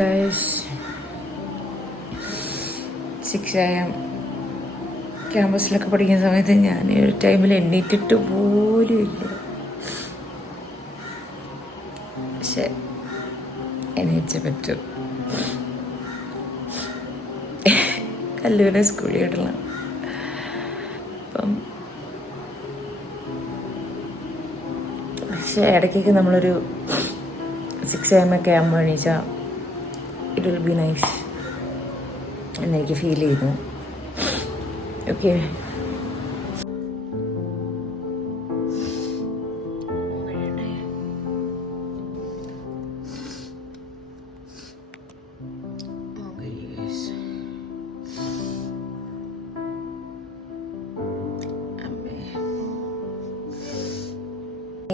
guys. 6 AM ക്യാമ്പസിലൊക്കെ പഠിക്കുന്ന സമയത്ത് ഞാൻ ഒരു ടൈമിൽ എണ്ണീറ്റിട്ട് പോലും ഇല്ല. പക്ഷെ എണീച്ചേ പറ്റൂ. കല്ലൂരെ സ്കൂളിൽ വിടണം. അപ്പം പക്ഷെ ഇടയ്ക്കൊക്കെ നമ്മളൊരു 6 AM ഒക്കെ ആകുമ്പോൾ എണീച്ചാൽ ഇറ്റ് വിൽ ബി നൈസ് എന്നെനിക്ക് ഫീൽ ചെയ്തു. ഓക്കെ,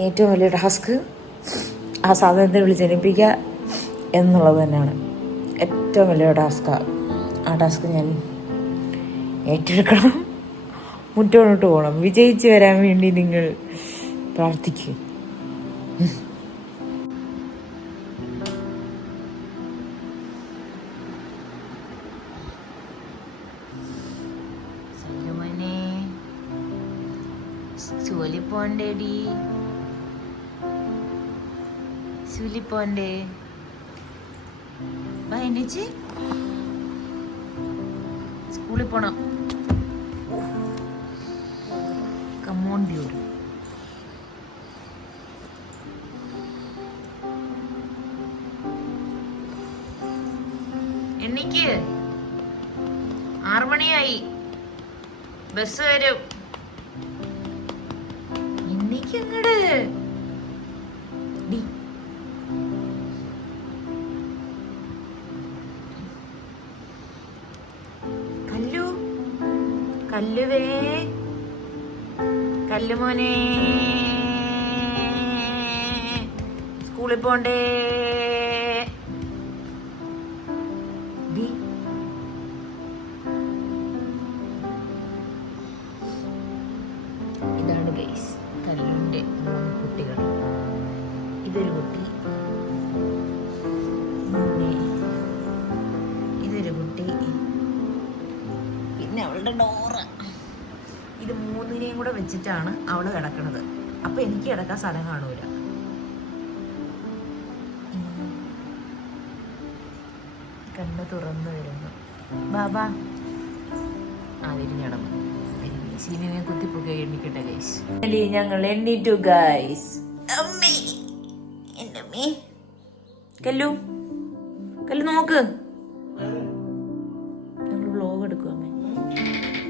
ഏറ്റവും വലിയ ടാസ്ക് ആ സാധനത്തെ വിളിച്ചെണിപ്പിക്കുക എന്നുള്ളത് തന്നെയാണ് ഏറ്റവും വലിയ ടാസ്കാണ്. ആ ടാസ്ക് ഞാൻ ഏറ്റെടുക്കണം. മുന്നോട്ട് പോകണം. വിജയിച്ച് വരാൻ വേണ്ടി നിങ്ങൾ പ്രാർത്ഥിക്കും. സുലിപ്പോണ്ടേടി, സുലിപ്പോണ്ടേ എണീച്ച് സ്കൂളിൽ പോണം. Come on dude. എണ്ണിക്ക് 6 മണിയായി, ബസ് വരും. എണ്ണിക്ക് അങ്ങട് കല്ലുവേ, കല്ലുമോനെ, സ്കൂളിൽ പോണ്ടേ. ഇതാണ് ഗൈസ് കല്ലുവിന്റെ 3 കുട്ടികൾ. ഇതൊരു കുട്ടി, ഇതൊരു കുട്ടി, പിന്നെ അവളുടെ ഡോറ്. ഇത് 3-നെയും കൂടെ വെച്ചിട്ടാണ് അവള് കിടക്കണത്. അപ്പൊ എനിക്ക് കിടക്കാൻ സ്ഥലം കാണൂല. കണ്ണ് തുറന്നു വരുന്നു. ബാബാ തിരിഞ്ഞടന്നു. സീനിനെ കുത്തിപ്പൊക്കെ എണ്ണിക്കട്ടെ ഗൈസ്. ഞങ്ങൾ എണ്ണിട്ടു ഗൈസ്. അമ്മേ, എന്റെ അമ്മേ. കല്ലു, കല്ലു നോക്ക്. ഞങ്ങൾ വ്ലോഗ് എടുക്കുക. അമ്മേ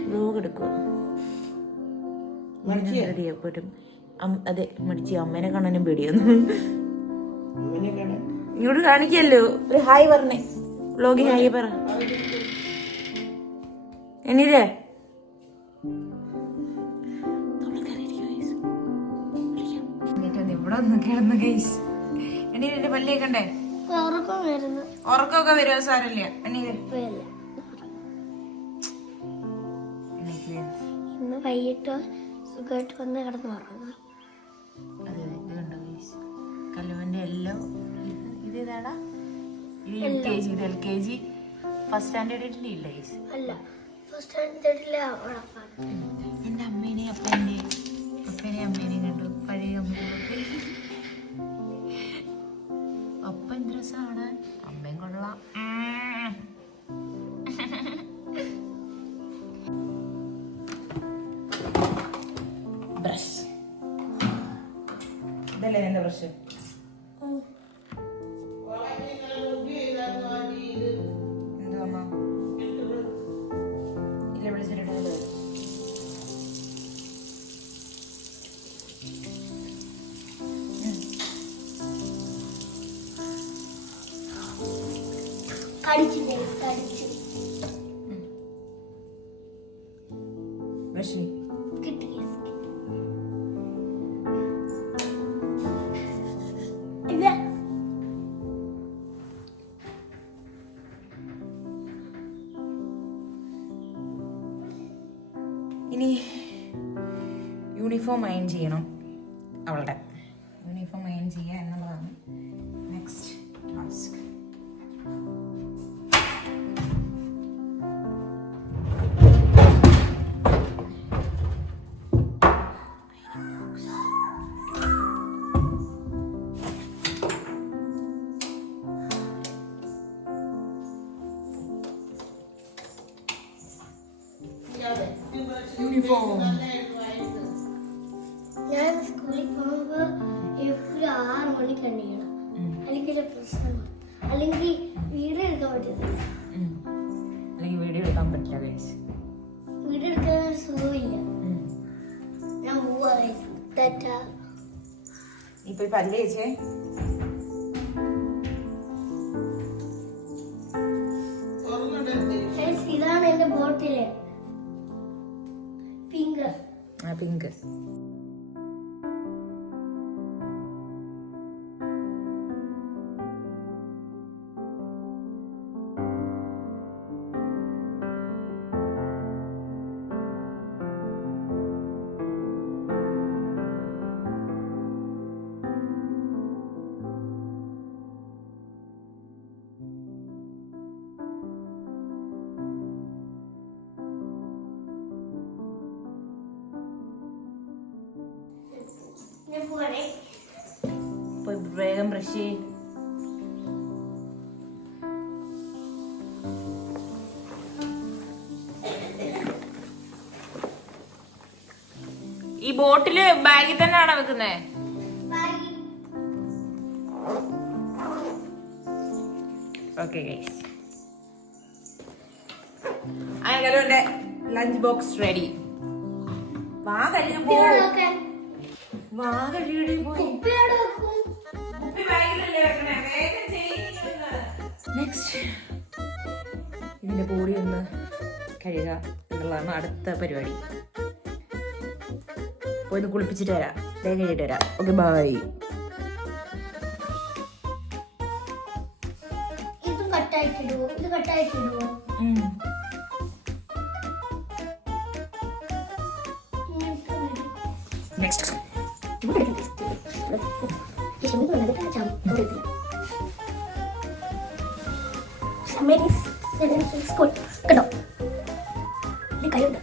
വ്ലോഗ് എടുക്കുക. റെഡിയാപ്പോട്ടും. അതെ, മടിച്ച് അമ്മേനെ കാണാനും പേടിയൊന്നും. ഇങ്ങോട്ട് കാണിക്കല്ലോ. ഒരു ഹായ് പറഞ്ഞേ. വ്ലോഗിൽ ഹായ് പറ. എണീരേ. ഇവിടെ ഒന്ന് കിടന്നു ഗൈസ്. എണീരെ, പല്ലിയേക്കണ്ടേ? ഉറക്കമൊക്കെ വരുമോ? സാരല്ല. എണീരെ. ഇന്ന് വൈകിട്ട് സുഖമായിട്ട് വന്ന് കിടന്ന് ഉറങ്ങുക. അതെ, ഇത് കണ്ടോ ഗൈസ്, കല്ലുവിന്റെ എല്ലാം. ഇത് ഏതാടാ? LKG. ഇത് LKG. ഫസ്റ്റ് സ്റ്റാൻഡേർഡ് ഇല്ല ഗൈസ്. അല്ല, ഫസ്റ്റ് സ്റ്റാൻഡേർഡിലെ എന്റെ അമ്മേനെയും അപ്പേനെയും അമ്മേനെയും കണ്ടു. പഴയ അമ്മ. അപ്പ എന്ത് രസമാണ്. അമ്മയും കൊള്ളാം. ബ്രഷ് ഇതല്ലേ എന്റെ ബ്രഷ്? എന്തോ അമ്മ ഇല്ല, വിളിച്ചിട്ടുണ്ട്. ബ്രഷ് ഇനി യൂണിഫോം അയൺ ചെയ്യണം. അവളുടെ യൂണിഫോം അയൺ ചെയ്യുക എന്നുള്ളതാണ് നെക്സ്റ്റ് ടാസ്ക്. യൂണിഫോം. ഞാൻ സ്കൂളിൽ പോകുമ്പോ എപ്പോഴും 6 മണിക്ക് എണീക്കണം. അല്ലെങ്കിൽ പ്രശ്നമാണ്. അല്ലെങ്കിൽ വീഡിയോ എടുക്കാൻ പറ്റത്തില്ല. അല്ലെങ്കിൽ വീഡിയോ എടുക്കാൻ പറ്റില്ല ഗൈസ്. വീഡിയോ എടുക്കാൻ ഒരു സുഖമില്ല. ഞാൻ പോവാ ഗൈസ്. ടാറ്റാ. ഇപ്പൊ പല്ല് ചേച്ചേ. ഇതാണ് എന്റെ ബോട്ടില്. പിങ്ക്. പിങ്ക്. ഞാൻ പോവാണേ. വേഗം ബ്രഷ് ചെയ്യ്. ഈ ബോട്ടില് ബാഗിൽ തന്നെയാണോ വെക്കുന്നേ? ഓക്കെ ഗൈസ്, അങ്ങനെ ലഞ്ച് ബോക്സ് റെഡി. വാ കഴുകി പോ. വാ കഴുകി പോയി. നെക്സ്റ്റ് ഇതിന്റെ ബോഡി ഒന്ന് കഴുകുക എന്നുള്ളതാണ് അടുത്ത പരിപാടി. പോയി ഒന്ന് കുളിപ്പിച്ചിട്ട് വരാം, വേഗം കഴിഞ്ഞിട്ട് വരാം. Okay bye. ഇത് കട്ടായിട്ടിടുവോ? ഇത് കട്ടായിട്ടിടുവോ? നെക്സ്റ്റ് സ്കൂൾ കേട്ടോ. കൈയുണ്ട്.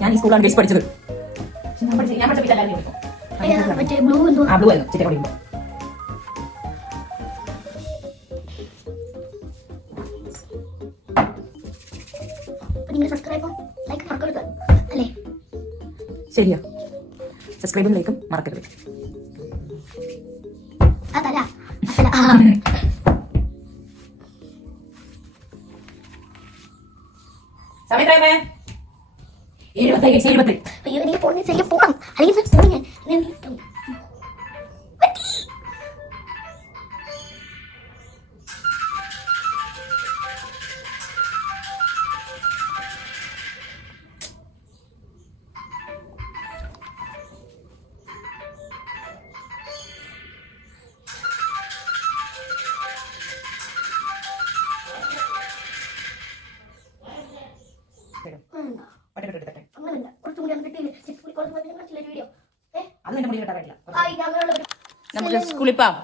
ഞാൻ ഈ സ്കൂളാണ് ബേസ് പഠിച്ചത്. മറ്റേ ബ്ലൂ എന്തോ ബ്ലൂ ആയിരുന്നു ചിറ്റ പഠിക്കുമ്പോൾ. നിങ്ങൾ സബ്സ്ക്രൈബും ലൈക്ക് മറക്കരുത് അല്ലേ? ശരിയാ, സബ്സ്ക്രൈബും ലൈക്കും മറക്കരുത്. അതല്ല സമയത്ത് 70. അയ്യോ എനിക്ക് ഫോണിൽ ശരിക്കും പോകാം. അല്ലെങ്കിൽ ഫോണിന് നമുക്ക് സ്കൂളിൽ പോവാം.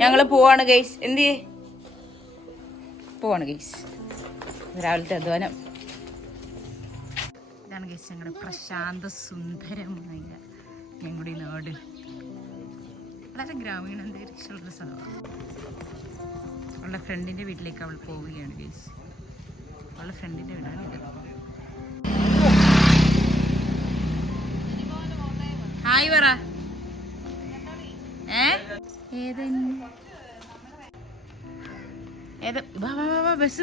ഞങ്ങള് പോവാണ് ഗൈസ്. എന്ത് പോവാണ് ഗൈസ്. രാവിലത്തെ അധ്വാനം ഇതാണ് ഗൈസ്. ഞങ്ങളുടെ പ്രശാന്ത സുന്ദരമായ ഞങ്ങളുടെ നാട് വളരെ ഗ്രാമീണ അന്തരീക്ഷമുള്ള സ്ഥലമാണ്. അവളുടെ ഫ്രണ്ടിന്റെ വീട്ടിലേക്ക് അവൾ പോവുകയാണ് ഗൈസ്. അവളുടെ ഫ്രണ്ടിന്റെ വീടാണിത്. ഹായ് പറ. ബസ്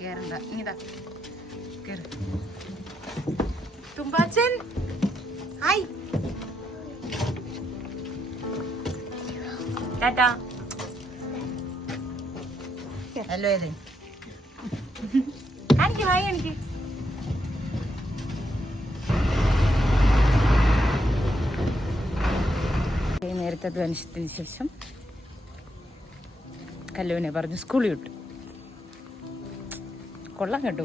കേറണ്ട. ഇതാ കേറ്. തുമ്പാച്ചൻ ഹായ്. ടാറ്റാ. ഹലോ. ഏത് എനിക്ക് ഹായ്. എനിക്ക് നേരത്തെ അധ്വാനിച്ചതിന് ശേഷം കല്ലുവിനെ പറഞ്ഞു സ്കൂളിൽ വിട്ടു. കൊള്ളാം കേട്ടോ,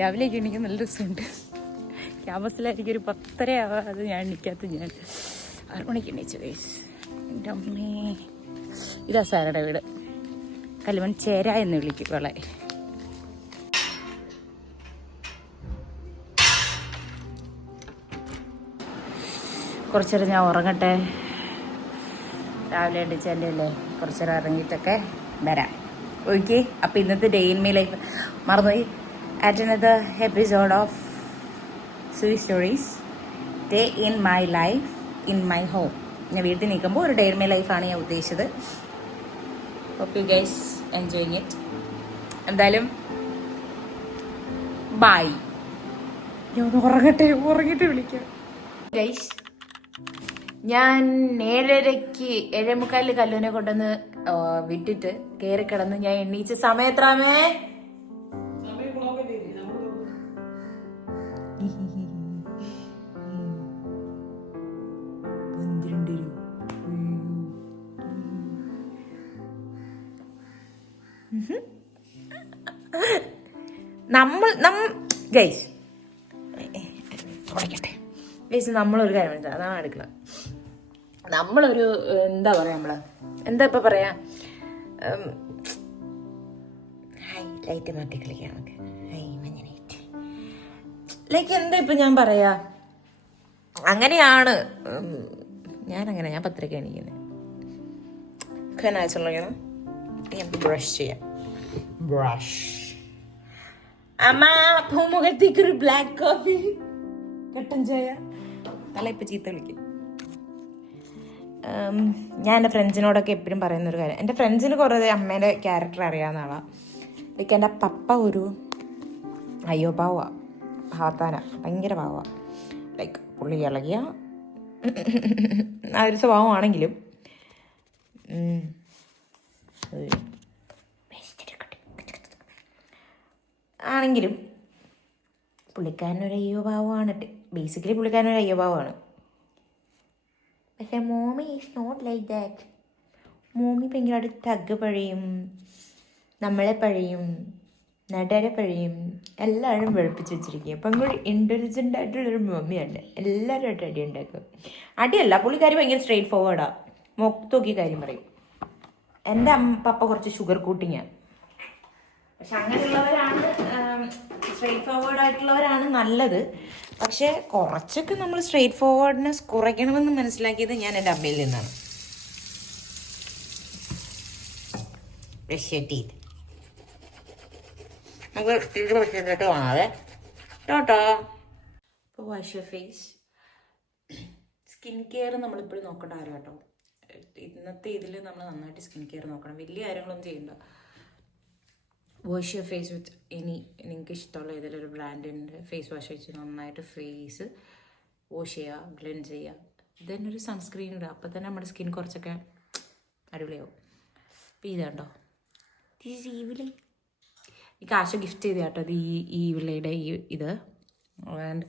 രാവിലേക്ക് എണീക്കാൻ നല്ല രസമുണ്ട്. ക്യാമ്പസിലായിരിക്കും ഒരു 10:30 ആവാതെ ഞാൻ എണീക്കാത്ത. ഞാൻ 6 മണിക്ക് എണീച്ചു ഗൈസ്. എൻ്റെ അമ്മേ, ഇതാ സാറുടെ വീട്. കല്ലുമൺ ചേര എന്ന് വിളിക്കും ഇവളെ. കുറച്ചേരം ഞാൻ ഉറങ്ങട്ടെ. രാവിലെ എണീച്ചല്ലേ അല്ലേ, കുറച്ചേരം ഇറങ്ങിയിട്ടൊക്കെ വരാം. ഓക്കെ, അപ്പം ഇന്നത്തെ ഡേ ഇൻ മൈ ലൈഫ് മറന്നുപോയി. At another episode of sweet stories, day in my life in my home. ഞാൻ വീട്ടിൽ നിൽക്കുമ്പോൾ ഒരു ഡേ ഇൻ മൈ ലൈഫാണ് ഞാൻ ഉദ്ദേശിച്ചത്. Hope you guys enjoying it. എന്തായാലും ബൈ. ഞാൻ ഒന്ന് ഉറങ്ങിട്ട് വിളിക്കാം ഗൈസ്. ഞാൻ 7:45 കല്ലുവിനെ കൊണ്ടുവന്ന് വിട്ടിട്ട് കയറി കിടന്ന് ഞാൻ എണ്ണീച്ച സമയത്രാമേ ഗൈസ് തുടങ്ങട്ടെ ഗൈസ്. നമ്മളൊരു കാര്യം മനസ്സിലായി, അതാണ് അടുക്കള. നമ്മളൊരു എന്താ പറയാ, എന്താ ഇപ്പൊ പറയാ, ലൈറ്റ് മാറ്റി കളിക്കാം നമുക്ക്. ലൈക്ക് എന്താ ഇപ്പൊ ഞാൻ പറയാ, അങ്ങനെയാണ് ഞാൻ 10:30 എണീക്കുന്നത്. ബ്രഷ് ചെയ്യാം. അമ്മ പൂമുഖത്തേക്കൊരു ബ്ലാക്ക് കോഫി, കട്ടൻ ചായ. തല ഇപ്പൊ ചീത്ത വിളിക്കും. ഞാൻ എൻ്റെ ഫ്രണ്ട്സിനോടൊക്കെ എപ്പോഴും പറയുന്നൊരു കാര്യം, എൻ്റെ ഫ്രണ്ട്സിന് കുറേ അമ്മേൻ്റെ ക്യാരക്ടർ അറിയാവുന്ന ആളാണ്. ലൈക്ക് എൻ്റെ പപ്പ ഒരു അയ്യോ പാവമാണ്, ഭാവത്താന ഭയങ്കര പാവമാണ്. ലൈക്ക് പുള്ളി ഇളകിയ ആ ഒരു സ്വഭാവമാണെങ്കിലും പുള്ളിക്കാരനൊരു അയ്യോ ഭാവമാണ്. ബേസിക്കലി പുള്ളിക്കാരനൊരു അയ്യോ ഭാവമാണ്. പക്ഷെ Momi is not like that. Momi ഭയങ്കരമായിട്ട് ടഗ് പഴയും, നമ്മളെ പഴയും, നടരെ പഴയും, എല്ലാവരും വെളുപ്പിച്ച് വെച്ചിരിക്കുക. അപ്പം അങ്ങോട്ട് ഇൻ്റലിജൻ്റ് ആയിട്ടുള്ളൊരു മമ്മിയാണ്. എല്ലാവരുമായിട്ട് അടി ഉണ്ടാക്കും. അടിയല്ല, പുള്ളിക്കാരി ഭയങ്കര സ്ട്രെയിറ്റ് ഫോർവേഡാണ്. മൊത്തമൊക്കെ കാര്യം പറയും. എൻ്റെ പപ്പ കുറച്ച് ഷുഗർ കൂട്ടിങ്ങാണ്. പക്ഷെ അങ്ങനെയുള്ളവരാണ്, സ്ട്രെയിറ്റ് ഫോർവേഡ് ആയിട്ടുള്ളവരാണ് നല്ലത്. പക്ഷെ കുറച്ചൊക്കെ നമ്മൾ സ്ട്രെയിറ്റ് ഫോർവേഡ്നെസ് കുറയ്ക്കണമെന്ന് മനസ്സിലാക്കിയത് ഞാൻ എൻ്റെ അമ്മയിൽ നിന്നാണ്. നമുക്ക് ഇത് വെച്ചിട്ട് കാണാതെ കേട്ടോ. ഇപ്പോൾ wash your face. Skin care നമ്മളിപ്പോഴും നോക്കേണ്ട കാര്യം കേട്ടോ. ഇന്നത്തെ ഇതിൽ നമ്മൾ നന്നായിട്ട് സ്കിൻ കെയർ നോക്കണം. വലിയ കാര്യങ്ങളൊന്നും ചെയ്യണ്ട. വാഷ് യുവർ ഫേസ് വിത്ത് നിങ്ങൾക്ക് ഇഷ്ടമുള്ള ഏതെങ്കിലും ഒരു ബ്രാൻഡിൻ്റെ ഫേസ് വാഷ് വെച്ച് നന്നായിട്ട് ഫേസ് വാഷ് ചെയ്യുക, ബ്ലെൻഡ് ചെയ്യുക. ദെൻ ഒരു സൺസ്ക്രീൻ ഇടുക. അപ്പോൾ തന്നെ നമ്മുടെ സ്കിൻ കുറച്ചൊക്കെ അടിപൊളിയാവും. അപ്പോൾ ഇതാണ്ടോ, ഈ കാശ് ഗിഫ്റ്റ് ചെയ്ത കേട്ടോ ഇത്, ഈ വിളയുടെ ഇത്. ആൻഡ്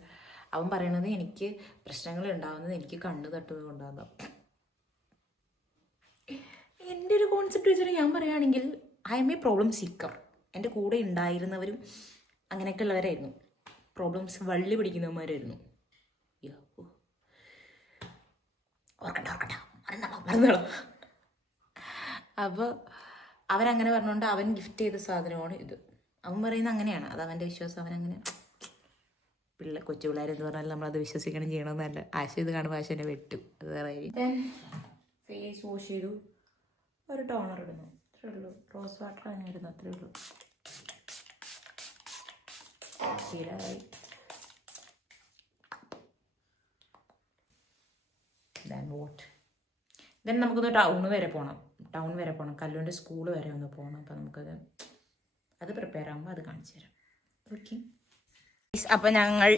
അവൻ പറയണത് എനിക്ക് പ്രശ്നങ്ങൾ ഉണ്ടാകുന്നത് എനിക്ക് കണ്ണ് തട്ടുന്നത് കൊണ്ടാകും. എൻ്റെ ഒരു കോൺസെപ്റ്റ് വെച്ചിട്ട് ഞാൻ പറയുകയാണെങ്കിൽ I M A problem seeker. എൻ്റെ കൂടെ ഉണ്ടായിരുന്നവരും അങ്ങനെയൊക്കെ ഉള്ളവരായിരുന്നു. പ്രോബ്ലംസ് വള്ളി പിടിക്കുന്നവന്മാരായിരുന്നു. മറന്നോളൂ. അപ്പോൾ അവരങ്ങനെ പറഞ്ഞുകൊണ്ട് അവൻ ഗിഫ്റ്റ് ചെയ്ത സാധനമാണ് ഇത്. അവൻ പറയുന്നത് അങ്ങനെയാണ്, അത് അവൻ്റെ വിശ്വാസം. അവനങ്ങനെ കൊച്ചു പിള്ളേരെന്ന് പറഞ്ഞാൽ നമ്മളത് വിശ്വസിക്കണം ചെയ്യണമെന്നല്ല. ആശ ഇത് കാണുമ്പോൾ ആശനെ വെട്ടും. അത് വേറെ. ഫേസ് വാഷ് ചെയ്തു, ഒരു ടോണർ ഇടുന്നു. അത്രേ ഉള്ളൂ. റോസ് വാട്ടർ അങ്ങനെ ഇടുന്നു, അത്രേ ഉള്ളൂ. ശരിയായി. ദെൻ നമുക്കൊന്ന് ടൗൺ വരെ പോകണം. കല്ലുവിൻ്റെ സ്കൂൾ വരെ ഒന്ന് പോകണം. അപ്പോൾ അത് പ്രിപ്പയർ ആകുമ്പോൾ അത് കാണിച്ചു തരാം. ഓക്കെ. അപ്പം ഞങ്ങൾ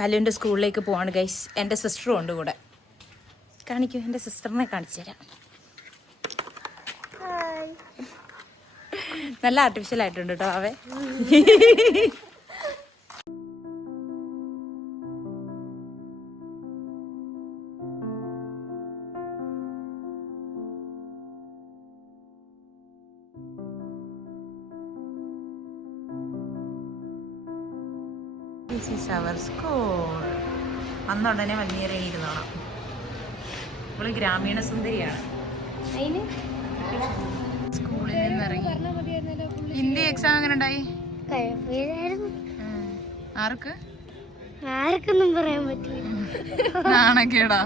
കല്ലുവിൻ്റെ സ്കൂളിലേക്ക് പോവാണ് ഗൈസ്. എൻ്റെ സിസ്റ്ററും ഉണ്ട് കൂടെ. കാണിക്കൂ, എൻ്റെ സിസ്റ്ററിനെ കാണിച്ചു തരാം. നല്ല ആർട്ടിഫിഷ്യൽ ആയിട്ടുണ്ട് കേട്ടോ അവൻ. This is our school. അന്നുടനെ വലിഞ്ഞേറിയിരുന്നോണം. ഇവള് ഗ്രാമീണ സുന്ദരിയാണ്. സ്കൂളിൽ നിന്നിറങ്ങി. ഹിന്ദി എക്സാം എങ്ങനെ ഉണ്ടായി? ആർക്ക്? ആർക്കൊന്നും പറയാൻ പറ്റില്ല. നാണക്കേടാ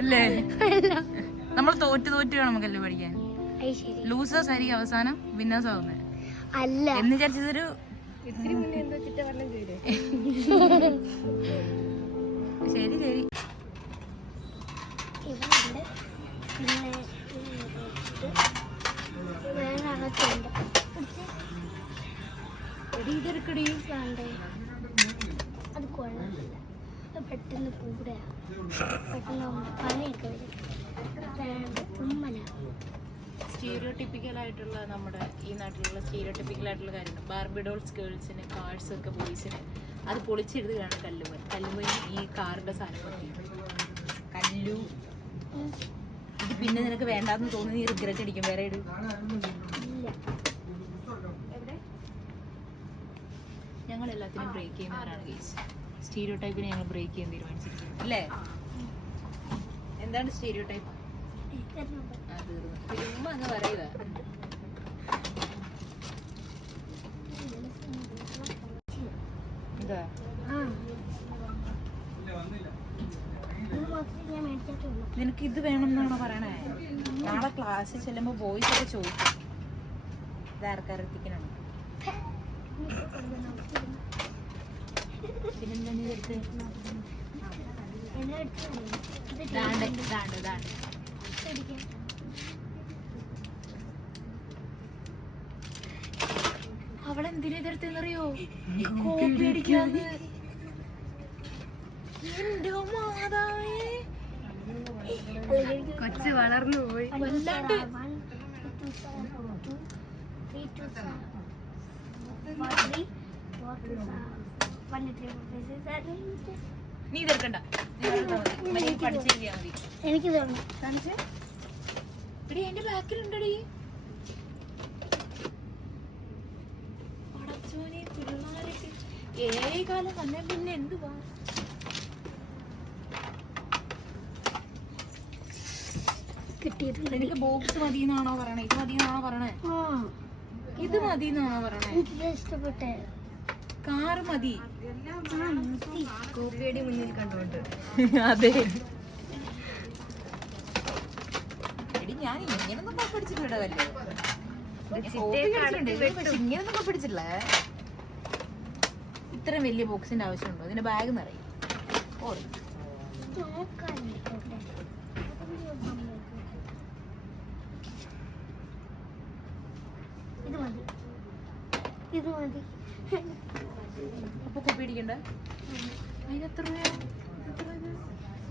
അല്ലേ? നമ്മൾ തോറ്റ് വേണം നമുക്കല്ലേ പഠിക്കാൻ. ലൂസേഴ്സ് ആയിരിക്കും അവസാനം വിന്നേഴ്സ് ആവുന്നത് അല്ല എന്ന് വിചാരിച്ചതൊരു ശരി ശരി. അത് കൊള്ളാം. പെട്ടെന്ന് കൂടെ പെട്ടെന്ന് പനിയൊക്കെ വരും. സ്റ്റീരിയോടിപ്പിക്കൽ ആയിട്ടുള്ള നമ്മുടെ ഈ നാട്ടിലുള്ള സ്റ്റീരിയോടിപ്പിക്കൽ ആയിട്ടുള്ള കാര്യങ്ങൾ, ബാർബിഡോൾസ് ഗേൾസിന്, കാർസ് ഒക്കെ ബോയ്സിന്, അത് പൊളിച്ചെടുക്കുകയാണ് കല്ലുമൻ. കല്ലുമൻ ഈ കാറിന്റെ സാധനം കല്ലു. ഇത് പിന്നെ നിനക്ക് വേണ്ടാന്ന് തോന്നി നീ റിഗ്രറ്റ് അടിക്കും. വേറെ ഇട്. ഞങ്ങൾ എല്ലാത്തിനും ബ്രേക്ക് ചെയ്യുന്നവരാണ് ഗൈസ്. സ്റ്റീരിയോ ടൈപ്പിനെ ഞങ്ങൾ ബ്രേക്ക് ചെയ്യാൻ തീരുമാനിച്ചിരിക്കുന്നു അല്ലേ? എന്താണ് സ്റ്റീരിയോ ടൈപ്പ്? ചുമ്മാ അങ്ങ് പറയുക. എന്താ നിനക്ക് ഇത് വേണം എന്നാണോ പറയണേ? നാളെ ക്ലാസ്സിൽ ചെല്ലുമ്പോ ബോയ്സ് ഒക്കെ ചോദിക്കും ഇതാർക്കാരെത്തിക്കണം. പിന്നെന്താ നീ എടുത്ത് അവളെന്തിനാ ഇതെടുത്തെന്നറിയോ? കോപ്പി അടിക്കാന്ന്. എന്റെ മാതാവേ, കൊച്ചു വളർന്നു പോയി വല്ലാണ്ട്. നീ ഇതെടുക്കണ്ട, പഠിച്ചിരിക്കാ മതി. എനിക്ക് എടി എന്റെ ബാക്കിലുണ്ടടി. ഏഴേ കാലം വന്ന പിന്നെ എന്തുവാ? എനിക്ക് ബോക്സ് മതിന്നാണോ പറയണേ? ഇത് മതിന്നാണോ പറയണേ? ഇത് മതിന്നാണോ പറയണേ? ഇഷ്ടപ്പെട്ടെ കാറ് മതി. കോപ്പിയടി മുന്നിൽ കണ്ടുകൊണ്ട്. അതെ എടി ഞാൻ ഇങ്ങനൊന്നും പഠിച്ചിട്ടില്ല. പക്ഷെ ഇങ്ങനൊന്നും പഠിച്ചിട്ടില്ല. ഇത്രയും വലിയ ബോക്സിന്റെ ആവശ്യമുണ്ടോ? ഇതിന്റെ ബാഗ് നിറയും. ഇത് മതി, ഇത് മതി. അപ്പൊ കോപ്പി അടിക്കണ്ട. അതിന് എത്ര രൂപ?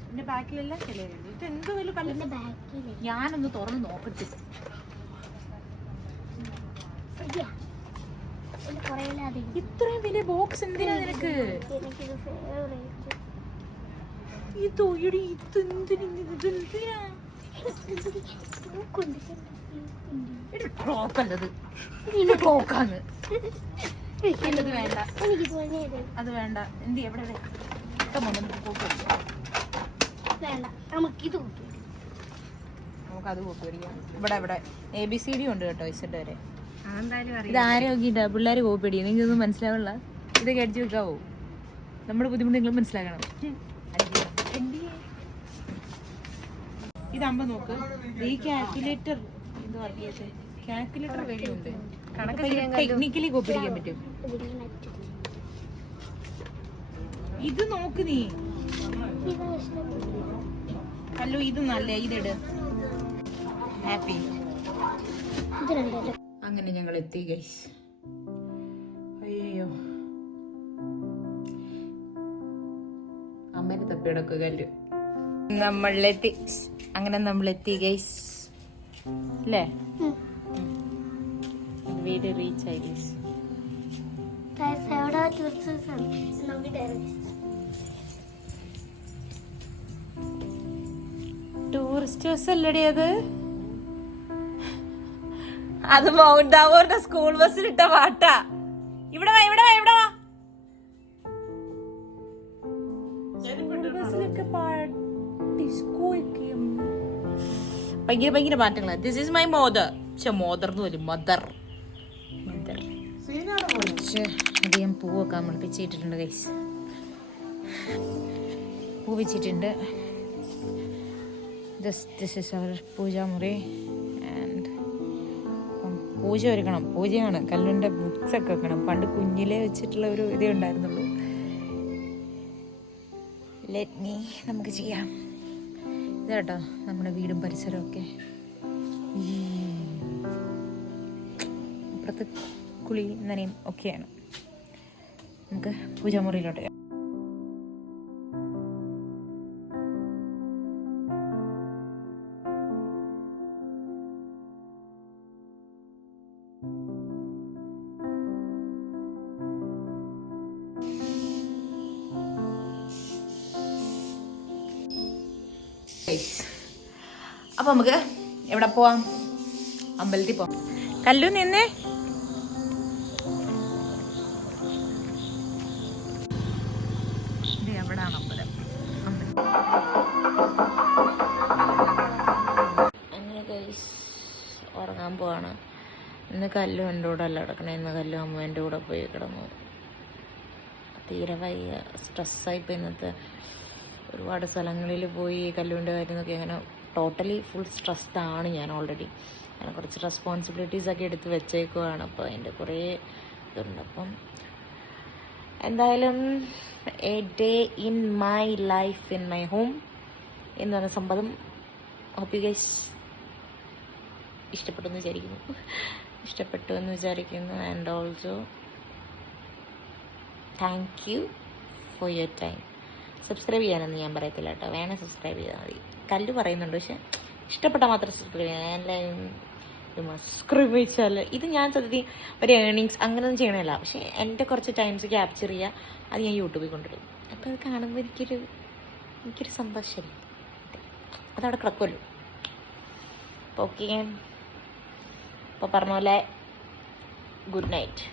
എന്റെ ബാക്കിലെല്ലാം ചിലരുണ്ട്. ഇത് എന്ത് വലിയ പല്ലിന്റെ ബാക്കിൽ ഞാനൊന്ന് തുറന്ന് നോക്കട്ടെ. ഇത്രയും വലിയ ബോക്സ് എന്തിനാ നിനക്ക്? വേണ്ട, അത് വേണ്ട. എന്ത് എവിടെ നമുക്കത് കോപ്പി അടിക്കാം. ഇവിടെ ABCD ഉണ്ട് കേട്ടോ, ഇസഡ് വരെ. ഇത് ആരെ നോക്കിട്ടാ പിള്ളേര് കോപ്പി അടിക്കും? നിങ്ങൾക്കൊന്നും മനസ്സിലാവില്ല. ഇതൊക്കെ അടിച്ചു വെക്കാവോ? നമ്മുടെ ബുദ്ധിമുട്ട് നിങ്ങൾ മനസ്സിലാക്കണം. ഇതാകുമ്പോ നോക്ക്, ഈ കാൽക്കുലേറ്റർ വഴിയുണ്ട്. ടെക്നിക്കലി കോപ്പി അടിക്കാൻ പറ്റും. ഇത് നോക്ക് നീ. അല്ലോ ഇത് നല്ല ഇതിട്. ഹാപ്പി. അങ്ങനെ ഞങ്ങൾ എത്തി ഗൈസ്. അയ്യോ, അമ്മേനെ തപ്പിടൊക്കെ കല്ല്. നമ്മളെത്തി. അങ്ങനെ നമ്മളെത്തി ഗൈസ് അല്ലേ? വീട് റീച്ച് ആയി ഗൈസ്. ടൂറിസ്റ്റ് ബസ് അല്ലടി അത്. അത് മൗണ്ട് ആവൂറിന്റെ സ്കൂൾ ബസ്സിലിട്ട പാട്ടാ. ഇവിടെ വാ, ഇവിടെ വാ, ഇവിടെ വാ. ഭയങ്കര മാറ്റങ്ങളാണ്. This is my mother. പക്ഷെ മോദർ എന്ന് വരും മദർ. കുറച്ച് അധികം പൂവൊക്കെ നമ്മൾ പിച്ചിട്ടിട്ടുണ്ട് ഗൈസ്. പൂ വെച്ചിട്ടുണ്ട്. ദിസ് ഇസ് അവർ പൂജാമുറി. ആൻഡ് പൂജ ഒരുക്കണം. പൂജയാണ്. കല്ലുൻ്റെ ബുക്സൊക്കെ വെക്കണം. പണ്ട് കുഞ്ഞിലേ വെച്ചിട്ടുള്ള ഒരു ഇതേ ഉണ്ടായിരുന്നുള്ളൂ. ലെറ്റ് മീ നമുക്ക് ചെയ്യാം. ഇതാട്ടോ നമ്മുടെ വീടും പരിസരമൊക്കെ. അപ്പുറത്ത് കുളി നനയും ഒക്കെയാണ്. നമുക്ക് പൂജാമുറിയിലോട്ട്. അപ്പൊ നമുക്ക് എവിടെ പോവാം? അമ്പലത്തിൽ പോവാം. കല്ലു നിന്നേ. എവിടാണ് അമ്പലം? അങ്ങനെ ഗൈസ് ഉറങ്ങാൻ പോവാണ്. ഇന്ന് കല്ലു എൻ്റെ കൂടെ അല്ല കിടക്കണേ. ഇന്ന് കല്ലു അമ്മേൻ്റെ കൂടെ പോയി കിടന്നു. തീരെ വയ്യ, സ്ട്രെസ്സായിപ്പോൾ ഇന്നത്തെ. ഒരുപാട് സ്ഥലങ്ങളിൽ പോയി കല്ലുവിൻ്റെ കാര്യങ്ങളൊക്കെ അങ്ങനെ ടോട്ടലി ഫുൾ സ്ട്രെസ്ഡ് ആണ് ഞാൻ ഓൾറെഡി. അങ്ങനെ കുറച്ച് റെസ്പോൺസിബിലിറ്റീസൊക്കെ എടുത്ത് വെച്ചേക്കുവാണ്. അപ്പോൾ അതിൻ്റെ കുറേ ഇതുണ്ട്. അപ്പം എന്തായാലും A day in my life in my home എന്ന് പറഞ്ഞ സംഭവം ഹോപ്പ് യു ഗൈസ് ഇഷ്ടപ്പെട്ടു എന്ന് വിചാരിക്കുന്നു. And also thank you for your time. Subscribe ചെയ്യാനൊന്നും ഞാൻ പറയത്തില്ല കേട്ടോ. വേണേൽ സബ്സ്ക്രൈബ് ചെയ്താൽ മതി. കല്ല് പറയുന്നുണ്ട്, പക്ഷെ ഇഷ്ടപ്പെട്ടാൽ മാത്രം സബ്സ്ക്രൈബ് ചെയ്യാൻ. സബ്സ്ക്രൈബ് വെച്ചാൽ ഇത് ഞാൻ സത്യത്തിൽ ഒരു ഏർണിങ്സ് അങ്ങനെയൊന്നും ചെയ്യണമല്ല. പക്ഷേ എൻ്റെ കുറച്ച് ടൈംസ് ക്യാപ്ചർ ചെയ്യുക, അത് ഞാൻ യൂട്യൂബിൽ കൊണ്ടുവരും. അപ്പോൾ അത് കാണുമ്പോൾ എനിക്കൊരു സന്തോഷമല്ലേ, അതവിടെ കിടക്കുമല്ലോ. അപ്പോൾ ഓക്കെ, അപ്പോൾ പറഞ്ഞ പോലെ ഗുഡ് നൈറ്റ്.